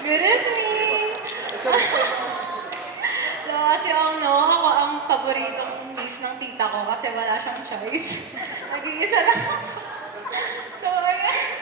Good evening! So, as you all know, ako ang paboritong niece ng tita ko kasi wala siyang choice. Nag-iisa lang ako. So, ayan.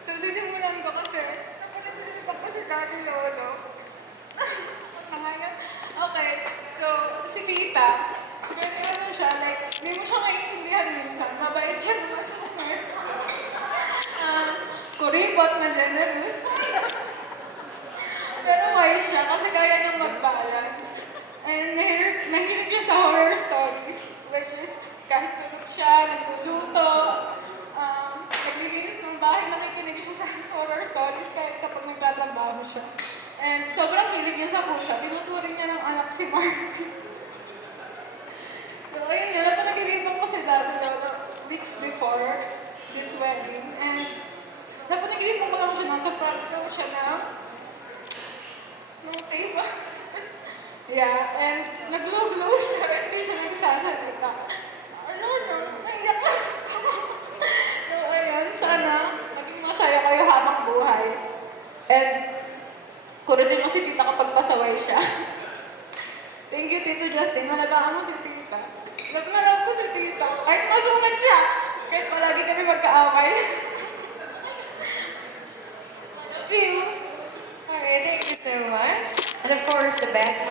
So, sisimulan ko kasi, napalagay pa kasi dati lolo. Ngayon, okay, so, si tita, ano siya, like, hindi mo siya maintindihan minsan, mabait siya naman sa mga kuripot na generous. Pero wise siya kasi kaya niyang mag-balance. And mahilig siya sa horror stories, which is kahit tulog siya, nagluluto, naglilinis ng bahay, nakikinig siya sa horror stories kahit kapag nagtatrabaho siya. And sobrang hilig niya sa pusa, tinuturing niya ng anak si Marty. So ayun yun, napanaginipan ko si dati weeks before this wedding. And napanaginipan ko lang siya, nasa front row siya na nung table. Yeah, and nag-glow-glow siya, hindi siya nagsasalita. Ano, naiyak lang ako. So, ayun, sana maging masaya kayo habang buhay. And, kurutin mo si tita kapag pasaway siya. Thank you, Tito Justin. Nalagaan mo si tita. Love na love ko si tita. Kahit masungad siya. Kahit palagi kami magkaaway. Love you. Alright, thank you so much. And of course, the best